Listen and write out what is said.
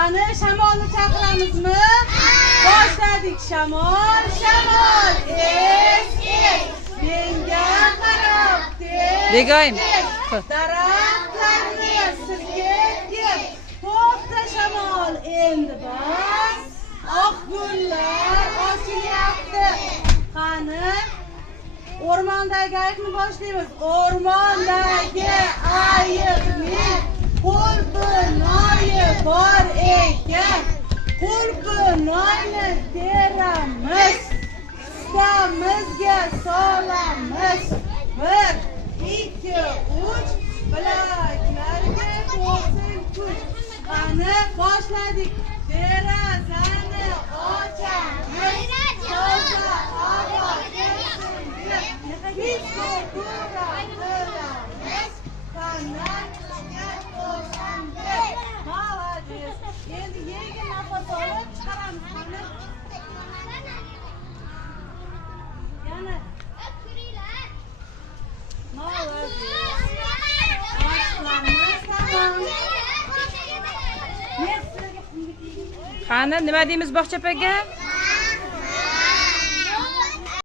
Qani shamolni chaqiramizmi? Boshladik. Shamol, shamol, menga qarab Begoyim. daraxtlarni silkib, to'xta shamol, endi bas. Oq gullar ochilyapti. Qani o'rmondagi ayiqni boshlaymiz. O'rmondagi ayiqning qulpinoyi bor ekan. Qulpinoyni teramiz. Ustamizga solamiz. 1, 2, 3 bilaklarga bo'lsin kuch. Qani boshladik. Derazani ochamiz. Toza havo kelsin deb fizkультура qilamiz. Qanday bo'lsin deb. Молодец. Endi yengil nafas olib chiqaramiz. Qani yana Qani nima deymiz Bog'chapaga?